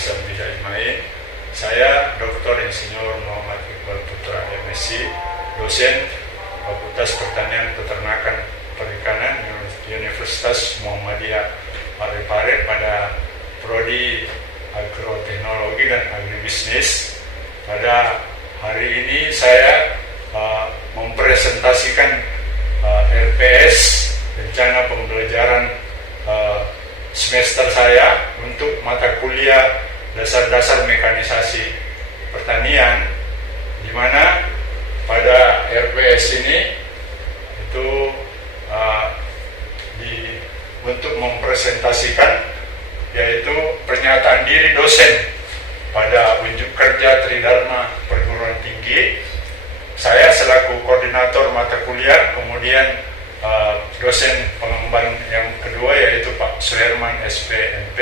Hasan Bida Ismail. Saya Dr. Insinyur Muhammad Iqbal Putra MSc, dosen Fakultas Pertanian, Peternakan, Perikanan Universitas Muhammadiyah Parepare pada prodi Agroteknologi dan Agribisnis. Pada hari ini saya mempresentasikan RPS, rencana pembelajaran semester saya untuk mata kuliah dasar-dasar mekanisasi pertanian, di mana pada RPS ini itu untuk mempresentasikan yaitu pernyataan diri dosen pada unjuk kerja Tridharma Perguruan Tinggi. Saya selaku koordinator mata kuliah, kemudian dosen pengemban yang kedua yaitu Pak Suherman SPMP,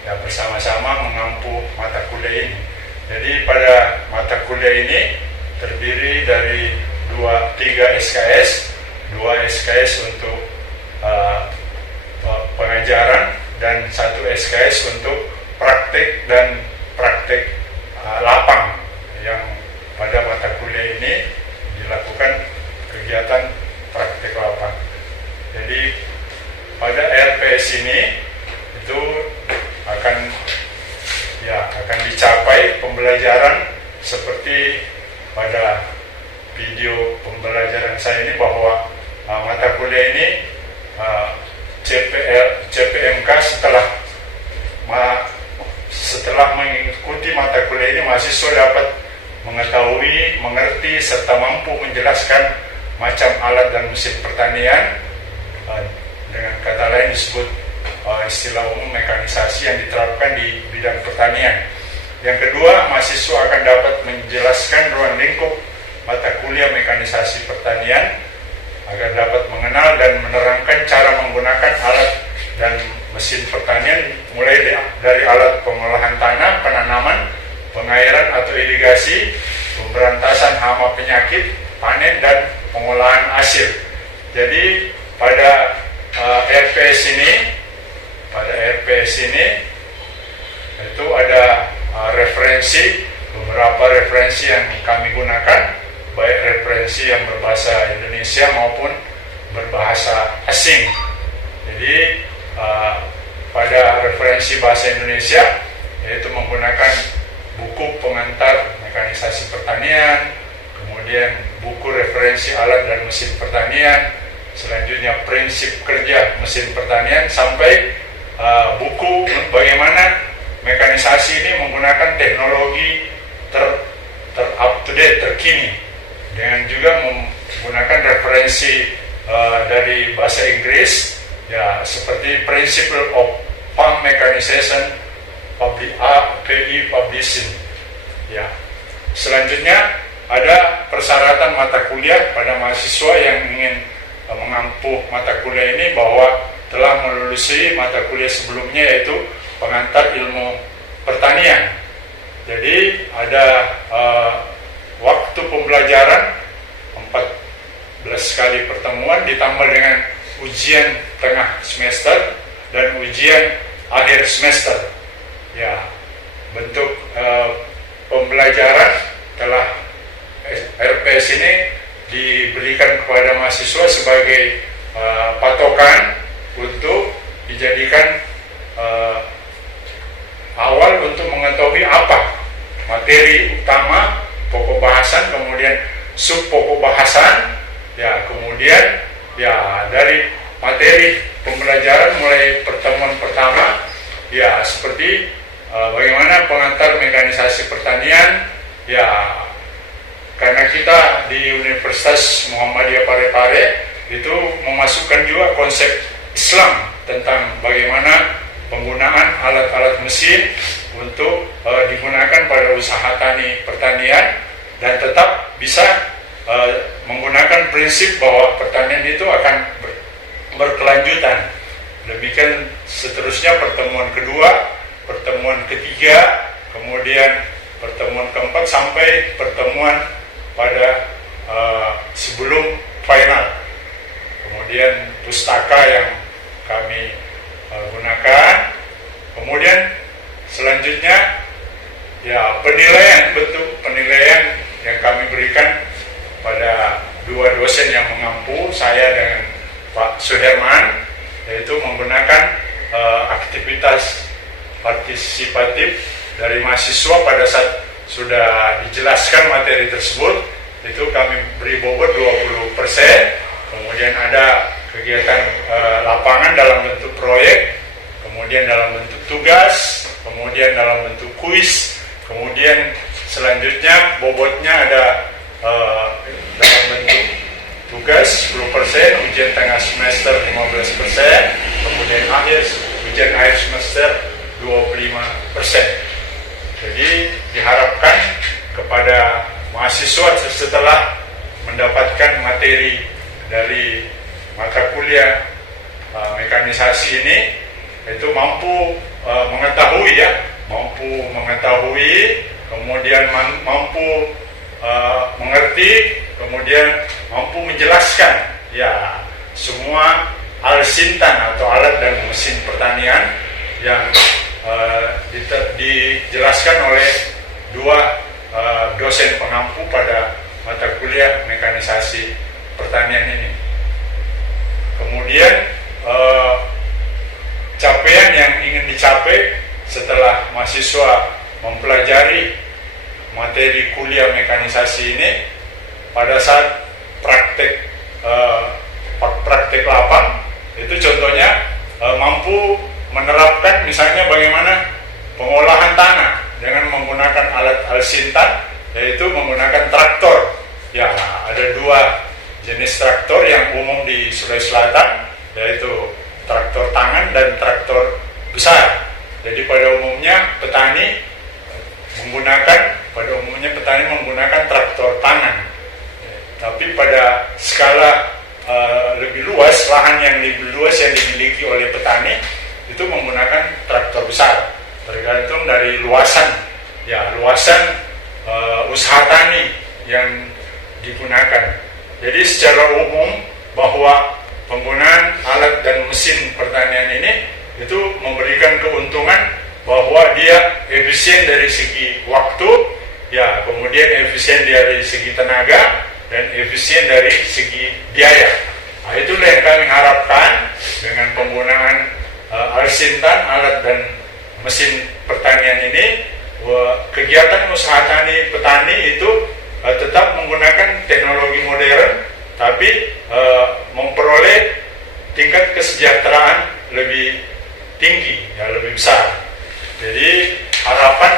ya, bersama-sama mengampu mata kuliah ini. Jadi pada mata kuliah ini terdiri dari 3 SKS, 2 SKS untuk pengajaran dan 1 SKS untuk praktik dan praktik lapang, yang pada mata kuliah ini dilakukan kegiatan praktik lapang. Jadi pada RPS ini itu akan dicapai pembelajaran seperti pada video pembelajaran saya ini, bahwa mata kuliah ini CPMK setelah mengikuti mata kuliah ini, mahasiswa dapat mengetahui, mengerti, serta mampu menjelaskan macam alat dan mesin pertanian, dengan kata lain disebut istilah umum mekanisasi yang diterapkan di bidang pertanian. Yang kedua, mahasiswa akan dapat menjelaskan ruang lingkup mata kuliah mekanisasi pertanian agar dapat mengenal dan menerangkan cara menggunakan alat dan mesin pertanian, mulai dari alat pengolahan tanah, penanaman, pengairan atau irigasi, pemberantasan hama penyakit, panen, dan pengolahan hasil. Jadi pada RPS ini itu ada beberapa referensi yang kami gunakan, baik referensi yang berbahasa Indonesia maupun berbahasa asing. Jadi pada referensi bahasa Indonesia yaitu menggunakan buku pengantar mekanisasi pertanian, kemudian buku referensi alat dan mesin pertanian, selanjutnya prinsip kerja mesin pertanian, sampai buku bagaimana mekanisasi ini menggunakan teknologi up to date, terkini, dengan juga menggunakan referensi dari bahasa Inggris, ya, seperti Principle of Farm Mechanization PI Publishing. Ya. Selanjutnya ada persyaratan mata kuliah pada mahasiswa yang ingin mengampu mata kuliah ini, bahwa telah melulusi mata kuliah sebelumnya yaitu pengantar ilmu pertanian. Jadi ada waktu pembelajaran 14 kali pertemuan ditambah dengan ujian tengah semester dan ujian akhir semester. Ya, bentuk pembelajaran telah RPS ini diberikan kepada mahasiswa sebagai patokan untuk dijadikan awal untuk mengetahui apa materi utama, pokok bahasan, kemudian sub pokok bahasan, ya, kemudian ya dari materi pembelajaran mulai pertemuan pertama, ya, seperti bagaimana pengantar mekanisasi pertanian, ya, karena kita di Universitas Muhammadiyah Parepare itu memasukkan juga konsep Islam tentang bagaimana penggunaan alat-alat mesin untuk digunakan pada usaha tani pertanian, dan tetap bisa menggunakan prinsip bahwa pertanian itu akan berkelanjutan. Demikian seterusnya, pertemuan kedua, pertemuan ketiga, kemudian pertemuan keempat, sampai pertemuan pada sebelum final. Kemudian pustaka yang kami gunakan. Kemudian selanjutnya selanjutnya ya penilaian yang kami berikan pada dua dosen yang mengampu, saya dengan Pak Suherman, yaitu menggunakan aktivitas partisipatif dari mahasiswa. Pada saat sudah dijelaskan materi tersebut, itu kami beri bobot 20%, kemudian ada kegiatan lapangan dalam bentuk proyek, kemudian dalam bentuk tugas, kemudian dalam bentuk kuis, kemudian selanjutnya bobotnya ada dalam bentuk tugas 10%, ujian tengah semester 15%, kemudian ujian akhir semester 25%. Jadi diharapkan kepada mahasiswa setelah mendapatkan materi dari mata kuliah mekanisasi ini, itu mampu mengetahui, kemudian mampu mengerti, kemudian mampu menjelaskan ya semua alsintan atau alat dan mesin pertanian yang dijelaskan oleh dua dosen pengampu pada mata kuliah mekanisasi pertanian ini. Kemudian capaian yang ingin dicapai setelah mahasiswa mempelajari materi kuliah mekanisasi ini, pada saat praktek lapang itu contohnya mampu menerapkan misalnya bagaimana pengolahan tanah dengan menggunakan alat alsintan, yaitu menggunakan traktor. Ya, ada dua jenis traktor yang umum di Sulawesi Selatan, yaitu traktor tangan dan traktor besar. Jadi pada umumnya petani menggunakan traktor tangan. Tapi pada skala lebih luas, lahan yang lebih luas yang dimiliki oleh petani itu menggunakan traktor besar, tergantung dari luasan usaha tani yang digunakan. Jadi secara umum bahwa penggunaan alat dan mesin pertanian ini itu memberikan keuntungan bahwa dia efisien dari segi waktu, ya, kemudian efisien dari segi tenaga, dan efisien dari segi biaya. Nah, itulah yang kami harapkan dengan penggunaan alsintan, alat dan mesin pertanian ini, kegiatan usaha petani itu tetap menggunakan teknologi modern, tapi memperoleh tingkat kesejahteraan lebih tinggi, ya, lebih besar. Jadi harapan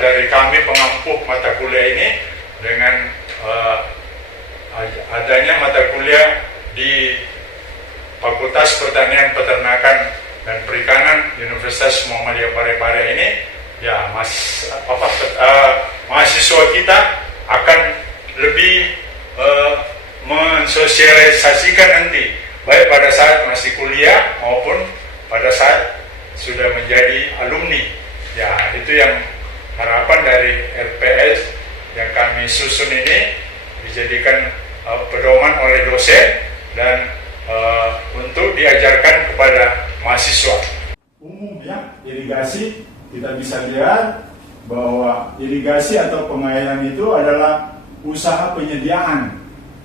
dari kami pengampu mata kuliah ini dengan adanya mata kuliah di Fakultas Pertanian, Peternakan dan Perikanan Universitas Muhammadiyah Parepare ini, ya, mahasiswa kita akan lebih mensosialisasikan nanti, baik pada saat masih kuliah maupun pada saat sudah menjadi alumni. Ya, itu yang harapan dari RPS yang kami susun ini dijadikan pedoman oleh dosen dan untuk diajarkan kepada mahasiswa. Umum, ya, irigasi kita bisa lihat bahwa irigasi atau pengairan itu adalah usaha penyediaan,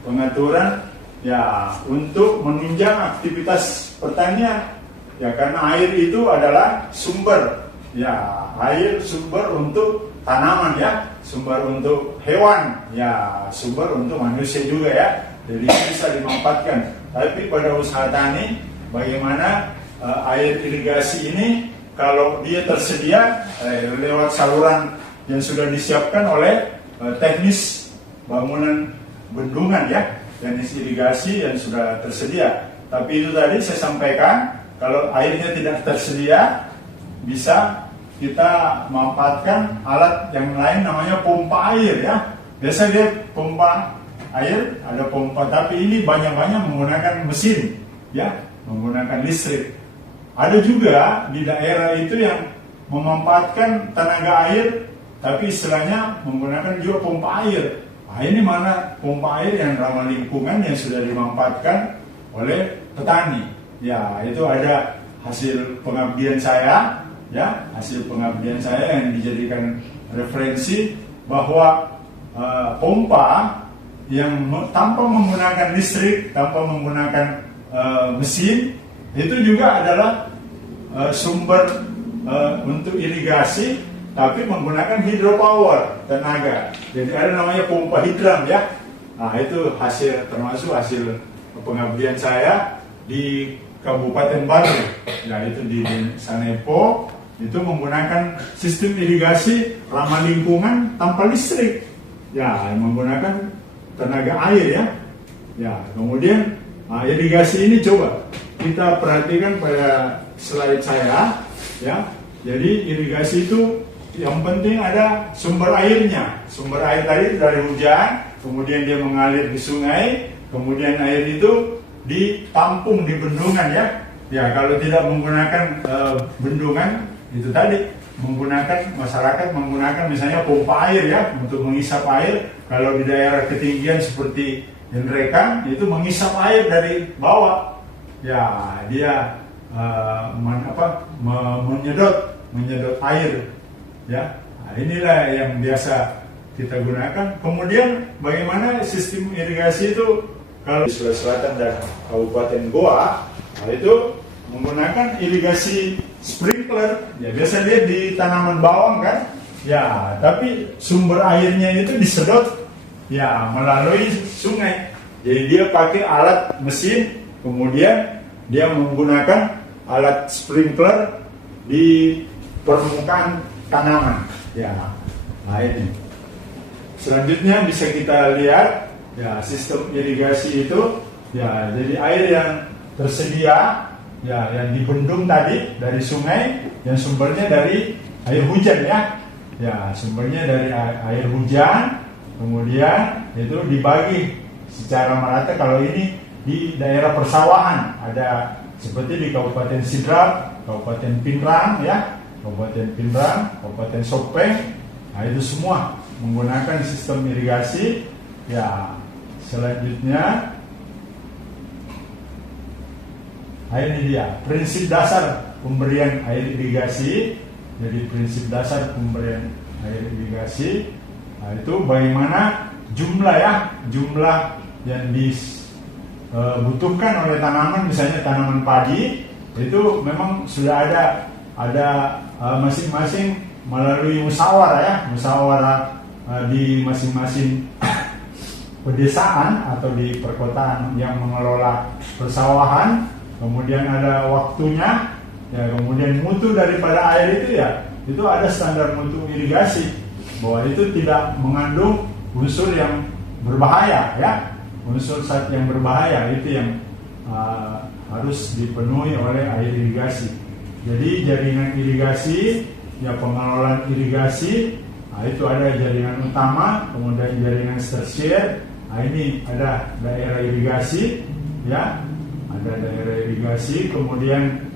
pengaturan, ya, untuk menunjang aktivitas pertanian, ya, karena air itu adalah sumber, ya, air sumber untuk tanaman, ya, sumber untuk hewan, ya, sumber untuk manusia juga, ya, jadi bisa dimanfaatkan. Tapi pada usaha tani, bagaimana air irigasi ini kalau dia tersedia lewat saluran yang sudah disiapkan oleh teknis bangunan bendungan, ya, teknis irigasi yang sudah tersedia. Tapi itu tadi saya sampaikan, kalau airnya tidak tersedia, bisa kita manfaatkan alat yang lain namanya pompa air, ya. Biasa dia pompa air, ada pompa, tapi ini banyak-banyak menggunakan mesin, ya, menggunakan listrik. Ada juga di daerah itu yang memanfaatkan tenaga air, tapi istilahnya menggunakan juga pompa air. Nah, ini mana pompa air yang ramah lingkungan yang sudah dimanfaatkan oleh petani. Ya, itu ada hasil pengabdian saya ya, hasil pengabdian saya yang dijadikan referensi bahwa pompa yang tanpa menggunakan listrik, tanpa menggunakan mesin, itu juga adalah sumber untuk irigasi, tapi menggunakan hidropower tenaga. Jadi ada namanya pompa hidran ya. Nah itu termasuk hasil pengabdian saya di Kabupaten Bandung. Nah itu di Sanepo itu menggunakan sistem irigasi ramah lingkungan tanpa listrik. Ya menggunakan tenaga air ya. Ya kemudian irigasi ini coba kita perhatikan pada slide saya ya. Jadi irigasi itu yang penting ada sumber airnya. Sumber air tadi dari hujan, kemudian dia mengalir di sungai, kemudian air itu ditampung di bendungan ya. Ya kalau tidak menggunakan bendungan itu tadi masyarakat menggunakan misalnya pompa air ya untuk mengisap air. Kalau di daerah ketinggian seperti Nrekan itu mengisap air dari bawah. Ya dia menyedot air ya. Nah, inilah yang biasa kita gunakan. Kemudian bagaimana sistem irigasi itu kalau di Sulawesi Selatan dan Kabupaten Goa, nah itu menggunakan irigasi sprinkler. Ya biasa lihat di tanaman bawang kan. Ya, tapi sumber airnya itu disedot ya melalui sungai. Jadi dia pakai alat mesin, kemudian dia menggunakan alat sprinkler di permukaan tanaman. Ya, nah ini. Selanjutnya bisa kita lihat ya sistem irigasi itu ya jadi air yang tersedia ya yang dibendung tadi dari sungai yang sumbernya dari air hujan ya. Ya, sumbernya dari air hujan, kemudian itu dibagi secara merata. Kalau ini di daerah persawahan ada seperti di Kabupaten Sidrap, Kabupaten Pinrang ya, Kabupaten Pinrang, Kabupaten Sopeng. Nah itu semua menggunakan sistem irigasi. Ya, selanjutnya ini dia prinsip dasar pemberian air irigasi. Jadi prinsip dasar pemberian air irigasi, nah itu bagaimana jumlah yang dibutuhkan oleh tanaman, misalnya tanaman padi itu memang sudah ada masing-masing melalui musyawarah di masing-masing pedesaan atau di perkotaan yang mengelola persawahan, kemudian ada waktunya. Ya, kemudian mutu daripada air itu ya, itu ada standar mutu irigasi bahwa itu tidak mengandung unsur yang berbahaya ya, unsur zat yang berbahaya itu yang harus dipenuhi oleh air irigasi. Jadi jaringan irigasi ya pengelolaan irigasi, nah, itu ada jaringan utama, kemudian jaringan tersier. Nah, ini ada daerah irigasi ya, ada daerah irigasi, kemudian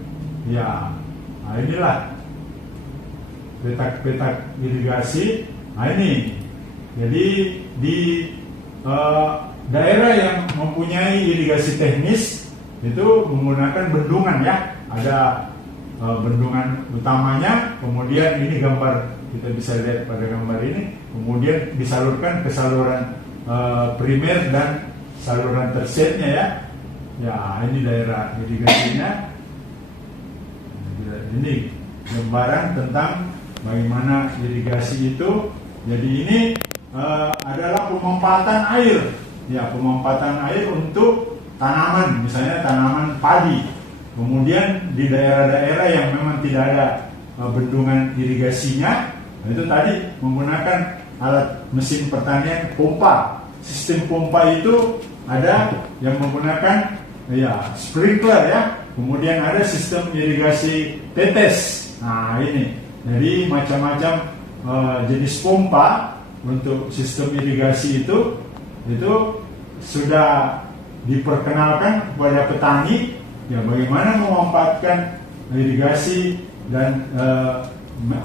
ya, nah inilah petak-petak irigasi. Nah ini, jadi di daerah yang mempunyai irigasi teknis itu menggunakan bendungan ya. Ada bendungan utamanya, kemudian ini gambar kita bisa lihat pada gambar ini, kemudian disalurkan ke saluran primer dan saluran tersiernya ya. Ya ini daerah irigasinya. Ini gambaran tentang bagaimana irigasi itu. Jadi ini adalah pemanfaatan air. Ya, pemanfaatan air untuk tanaman, misalnya tanaman padi. Kemudian di daerah-daerah yang memang tidak ada bendungan irigasinya, itu tadi menggunakan alat mesin pertanian pompa. Sistem pompa itu ada yang menggunakan ya sprinkler ya. Kemudian ada sistem irigasi tetes. Nah ini, jadi macam-macam jenis pompa untuk sistem irigasi itu sudah diperkenalkan kepada petani. Ya bagaimana memanfaatkan irigasi dan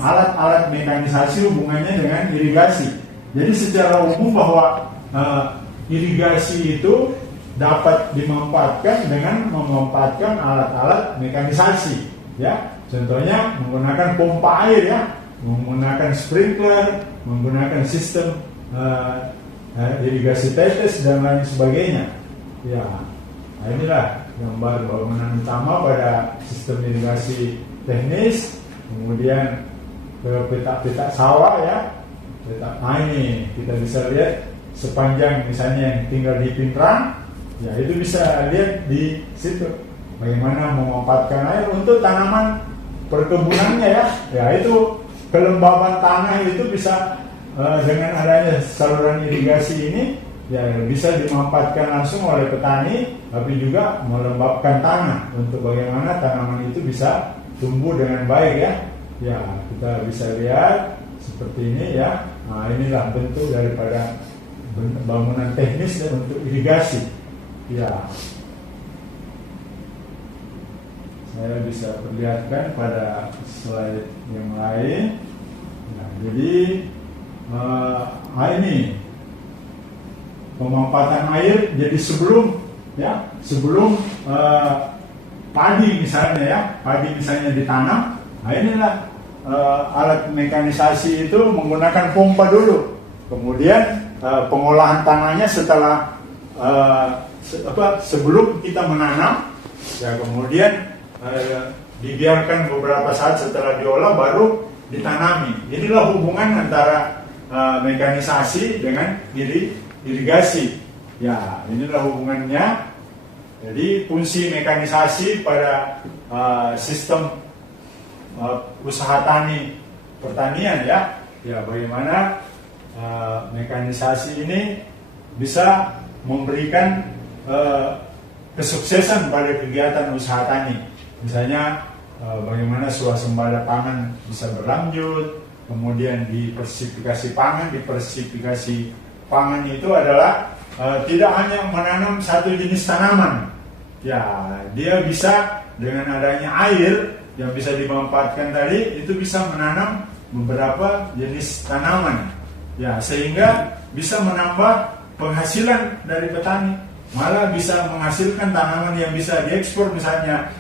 alat-alat mekanisasi hubungannya dengan irigasi. Jadi secara umum bahwa irigasi itu dapat dimanfaatkan dengan memanfaatkan alat-alat mekanisasi. ya. Contohnya menggunakan pompa air ya, menggunakan sprinkler, menggunakan sistem irigasi tetes dan lain sebagainya. Ya, nah inilah gambar bangunan utama pada sistem irigasi teknis. Kemudian ke petak-petak sawah ya. Nah ini kita bisa lihat sepanjang misalnya yang tinggal di Pinrang, ya itu bisa lihat di situ bagaimana memanfaatkan air untuk tanaman perkebunannya ya. Ya itu kelembaban tanah itu bisa dengan adanya saluran irigasi ini ya bisa dimanfaatkan langsung oleh petani, tapi juga melembabkan tanah untuk bagaimana tanaman itu bisa tumbuh dengan baik ya. Ya kita bisa lihat seperti ini ya. Nah inilah bentuk daripada bangunan teknis untuk irigasi. Ya, saya bisa perlihatkan pada slide yang lain. Nah, jadi ini pemanfaatan air. Jadi sebelum padi misalnya ya, padi misalnya ditanam. Nah inilah alat mekanisasi itu menggunakan pompa dulu. Kemudian pengolahan tanahnya setelah sebelum kita menanam, ya kemudian dibiarkan beberapa saat setelah diolah baru ditanami. Inilah hubungan antara mekanisasi dengan irigasi. Ya, inilah hubungannya. Jadi fungsi mekanisasi pada sistem usaha pertanian ya. Ya, bagaimana mekanisasi ini bisa memberikan kesuksesan pada kegiatan usaha tani. Misalnya bagaimana swasembada pangan bisa berlanjut, kemudian diversifikasi pangan. Diversifikasi pangan itu adalah tidak hanya menanam satu jenis tanaman. Ya, dia bisa dengan adanya air yang bisa dimanfaatkan tadi itu bisa menanam beberapa jenis tanaman. Ya, sehingga bisa menambah penghasilan dari petani, malah bisa menghasilkan tanaman yang bisa diekspor, misalnya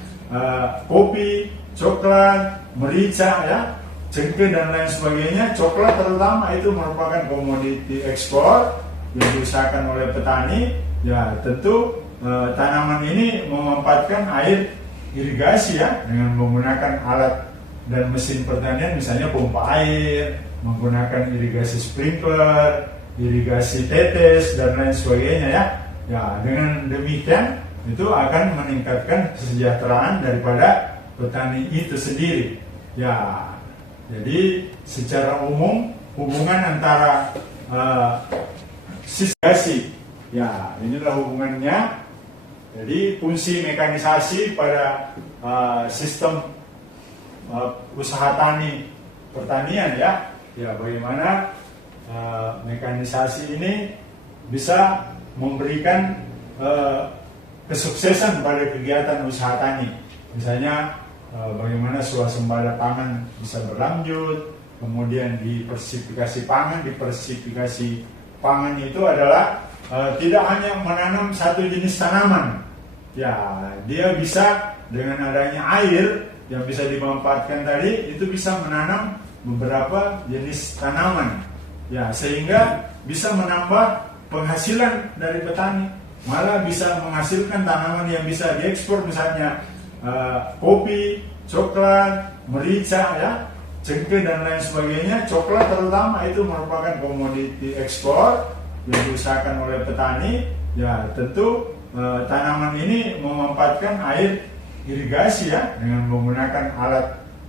kopi, coklat, merica ya, cengkeh dan lain sebagainya. Coklat terutama itu merupakan komoditi ekspor yang diusahakan oleh petani. Ya tentu tanaman ini memanfaatkan air irigasi ya, dengan menggunakan alat dan mesin pertanian, misalnya pompa air, menggunakan irigasi sprinkler, irigasi tetes dan lain sebagainya ya. Ya, dengan demikian itu akan meningkatkan kesejahteraan daripada petani itu sendiri. Ya, jadi secara umum hubungan antara irigasi, ya inilah hubungannya. Jadi fungsi mekanisasi pada sistem usaha pertanian ya. Ya, bagaimana mekanisasi ini bisa memberikan kesuksesan pada kegiatan usaha tani. Misalnya bagaimana swasembada pangan bisa berlanjut, kemudian diversifikasi pangan. Diversifikasi pangan itu adalah tidak hanya menanam satu jenis tanaman. Ya, dia bisa dengan adanya air yang bisa dimanfaatkan tadi itu bisa menanam beberapa jenis tanaman. Ya, sehingga bisa menambah penghasilan dari petani, malah bisa menghasilkan tanaman yang bisa diekspor, misalnya kopi, coklat, merica ya, cengkeh dan lain sebagainya. Coklat terutama itu merupakan komoditi ekspor yang diusahakan oleh petani. Ya tentu tanaman ini memanfaatkan air irigasi ya, dengan menggunakan alat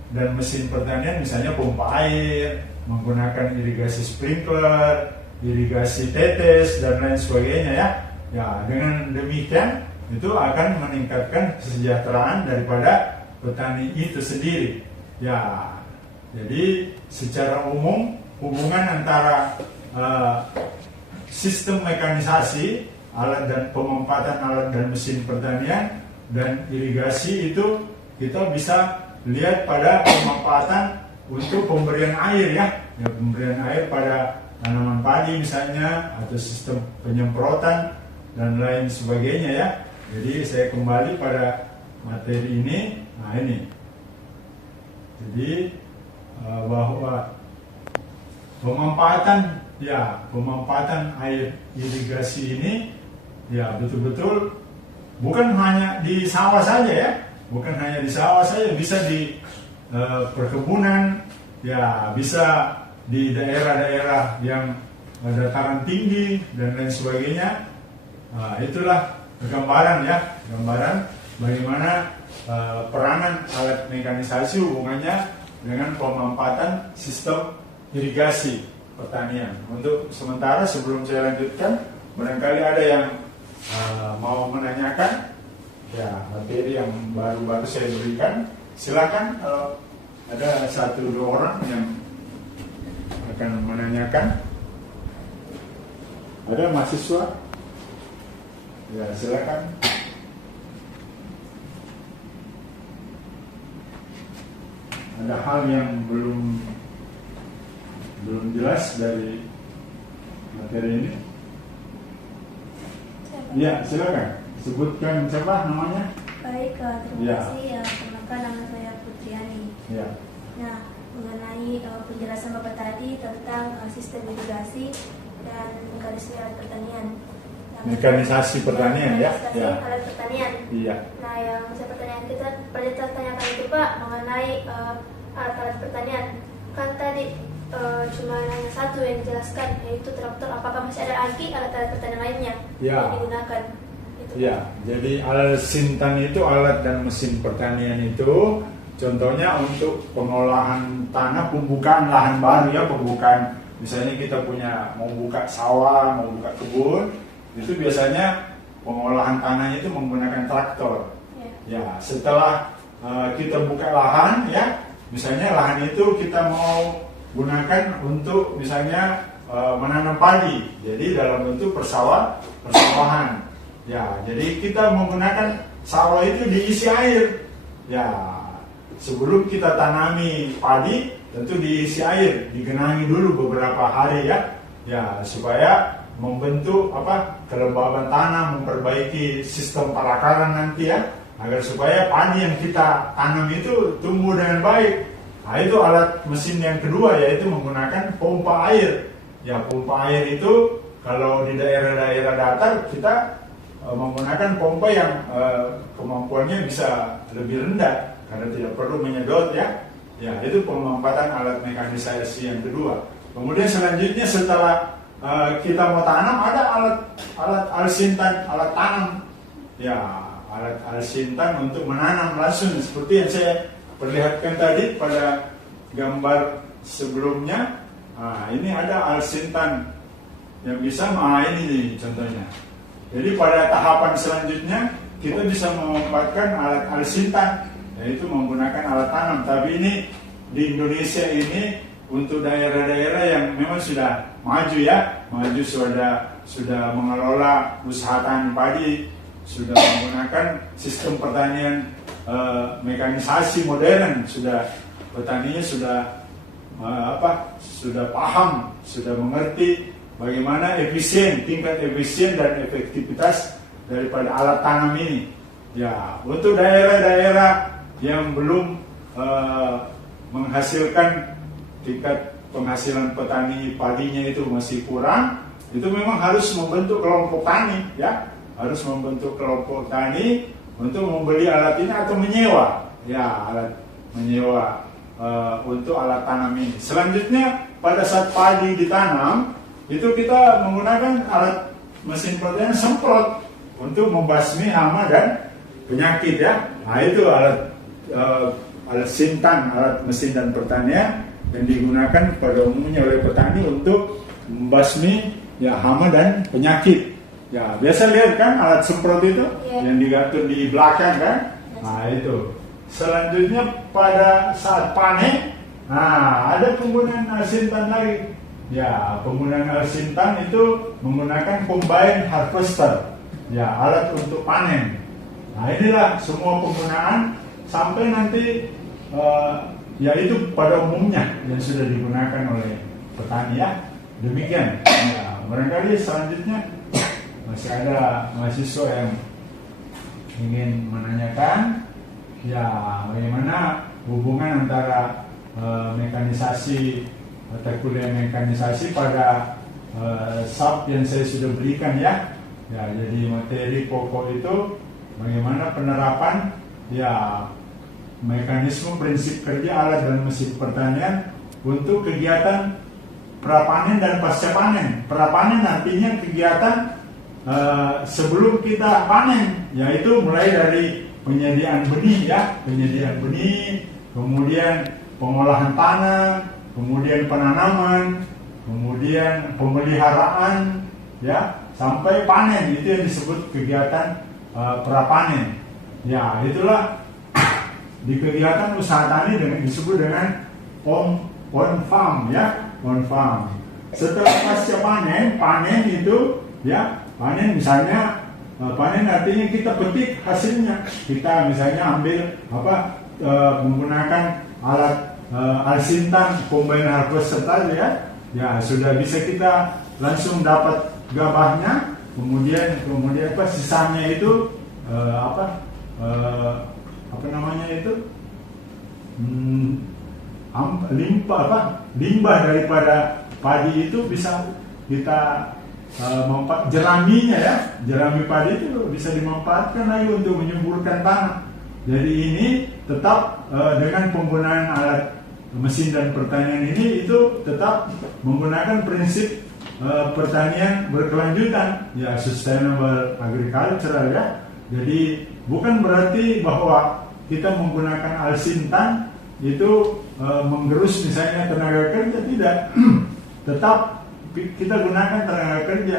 dan mesin pertanian, misalnya pompa air, menggunakan irigasi sprinkler, irigasi tetes dan lain sebagainya ya. Ya, dengan demikian itu akan meningkatkan kesejahteraan daripada petani itu sendiri. Ya, jadi secara umum hubungan antara sistem mekanisasi, alat dan pemanfaatan alat dan mesin pertanian dan irigasi itu kita bisa lihat pada pemanfaatan untuk pemberian air ya, pemberian air pada tanaman padi misalnya, atau sistem penyemprotan dan lain sebagainya ya. Jadi saya kembali pada materi ini. Nah ini Jadi bahwa pemanfaatan air irigasi ini ya betul-betul bukan hanya di sawah saja ya, bukan hanya di sawah saja, bisa di perkebunan, ya bisa di daerah-daerah yang dataran tinggi dan lain sebagainya. Itulah gambaran bagaimana peranan alat mekanisasi hubungannya dengan pemanfaatan sistem irigasi pertanian. Untuk sementara sebelum saya lanjutkan, barangkali ada yang mau menanyakan ya materi yang baru-baru saya berikan. Silakan kalau ada 1-2 orang yang akan menanyakan. Ada mahasiswa? Ya, silakan. Ada hal yang belum jelas dari materi ini? Ya, silakan. Sebutkan siapa namanya? Baik, terima kasih. Perkenalkan, nama saya Putriani. Ya. Nah, mengenai penjelasan Bapak tadi tentang sistem irigasi dan mekanisme alat pertanian. Mekanisasi pertanian ya. Mekanisasi alat pertanian. Iya. Nah, yang saya tanyakan itu Pak mengenai alat-alat pertanian. Kan tadi cuma hanya satu yang dijelaskan, yaitu traktor. Apakah masih ada lagi alat-alat pertanian lainnya yang digunakan? Ya, jadi alat sintan itu alat dan mesin pertanian itu contohnya untuk pengolahan tanah, pembukaan lahan baru ya, pembukaan misalnya kita mau buka sawah, mau buka kebun, itu biasanya pengolahan tanahnya itu menggunakan traktor. Ya, setelah kita buka lahan ya, misalnya lahan itu kita mau gunakan untuk misalnya menanam padi, jadi dalam bentuk persawahan. Ya, jadi kita menggunakan sawah itu diisi air. Ya, sebelum kita tanami padi, tentu diisi air, digenangi dulu beberapa hari ya. Ya, supaya membentuk kelembaban tanah, memperbaiki sistem perakaran nanti ya, agar supaya padi yang kita tanam itu tumbuh dengan baik. Nah, itu alat mesin yang kedua, yaitu menggunakan pompa air. Ya, pompa air itu kalau di daerah-daerah datar kita menggunakan pompa yang kemampuannya bisa lebih rendah karena tidak perlu menyedot ya. Ya, itu pemanfaatan alat mekanisasi yang kedua. Kemudian selanjutnya setelah kita mau tanam, ada alat alsintan, alat tanam. Ya, alat alsintan untuk menanam langsung seperti yang saya perlihatkan tadi pada gambar sebelumnya. Nah, ini ada alsintan yang bisa ini nih contohnya. Jadi pada tahapan selanjutnya kita bisa memanfaatkan alat alsintan, yaitu menggunakan alat tanam. Tapi ini di Indonesia ini untuk daerah-daerah yang memang sudah maju ya, sudah mengelola usaha tani padi, sudah menggunakan sistem pertanian mekanisasi modern, petaninya sudah paham, sudah mengerti bagaimana tingkat efisien dan efektivitas daripada alat tanam ini. Ya, untuk daerah-daerah yang belum menghasilkan tingkat penghasilan petani padinya itu masih kurang, itu memang harus membentuk kelompok tani, ya, harus membentuk kelompok tani untuk membeli alat ini atau menyewa, ya, menyewa untuk alat tanam ini. Selanjutnya pada saat padi ditanam, itu kita menggunakan alat mesin pertanian semprot untuk membasmi hama dan penyakit ya. Nah, itu alat sintan, alat mesin dan pertanian yang digunakan pada umumnya oleh petani untuk membasmi ya hama dan penyakit. Ya, biasa lihat kan alat semprot itu yang digantung di belakang kan. Nah, itu. Selanjutnya pada saat panen, nah ada penggunaan sintan lagi. Ya, penggunaan alsintan itu menggunakan combine harvester, ya, alat untuk panen. Nah, inilah semua penggunaan sampai nanti yaitu pada umumnya yang sudah digunakan oleh petani ya. Demikian. Ya, barangkali selanjutnya masih ada mahasiswa yang ingin menanyakan, ya, bagaimana hubungan antara mekanisasi atau kuliah mekanisasi pada sub yang saya sudah berikan ya. Ya, jadi materi pokok itu bagaimana penerapan ya mekanisme prinsip kerja alat dan mesin pertanian untuk kegiatan prapanen dan pasca panen. Prapanen artinya kegiatan sebelum kita panen, yaitu mulai dari penyediaan benih ya, penyediaan benih, kemudian pengolahan tanah, kemudian penanaman, kemudian pemeliharaan ya, sampai panen. Itu yang disebut kegiatan prapanen. Ya, itulah di kegiatan usaha tani disebut dengan on farm ya, on farm. Setelah pasca panen, panen itu ya, panen misalnya panen artinya kita petik hasilnya. Kita misalnya ambil menggunakan alat alsintan combine harvester tadi ya. Ya, sudah bisa kita langsung dapat gabahnya, kemudian sisanya itu limbah daripada padi itu bisa kita jeraminya ya, jerami padi itu bisa dimanfaatkan lagi untuk menyuburkan tanah. Jadi ini tetap dengan penggunaan alat mesin dan pertanian ini itu tetap menggunakan prinsip pertanian berkelanjutan ya, sustainable agriculture ya. Jadi bukan berarti bahwa kita menggunakan alsintan itu menggerus misalnya tenaga kerja, tidak. Tetap kita gunakan tenaga kerja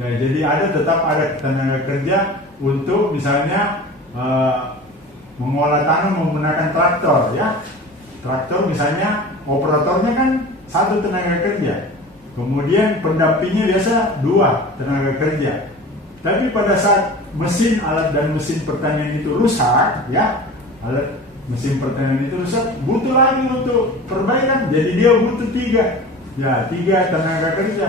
ya, jadi tetap ada tenaga kerja untuk misalnya mengolah tanah menggunakan traktor ya. Traktor misalnya operatornya kan satu tenaga kerja, kemudian pendampingnya biasa 2 tenaga kerja. Tapi pada saat alat dan mesin pertanian itu rusak ya, alat mesin pertanian itu rusak, butuh lagi untuk perbaikan, jadi dia butuh 3 tenaga kerja.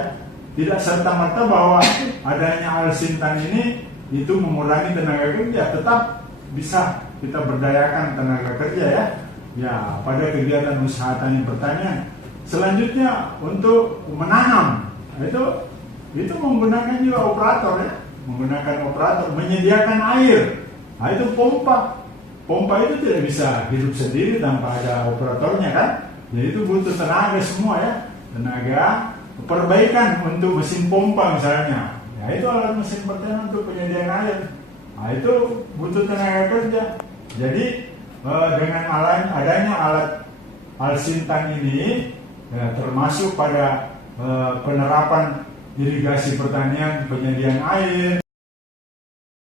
Tidak serta-merta bahwa adanya alsintan ini itu mengurangi tenaga kerja, tetap bisa kita berdayakan tenaga kerja ya. Ya, pada kegiatan usaha tani pertanian. Selanjutnya untuk menanam, itu menggunakan juga operator ya, menggunakan operator, menyediakan air. Nah, itu pompa. Pompa itu tidak bisa hidup sendiri tanpa ada operatornya kan. Jadi itu butuh tenaga semua ya, tenaga perbaikan untuk mesin pompa misalnya. Ya, itu alat mesin pertanian untuk penyediaan air. Nah, itu butuh tenaga kerja. Jadi dengan adanya alat alsintan ini ya, termasuk pada penerapan irigasi pertanian, penyediaan air.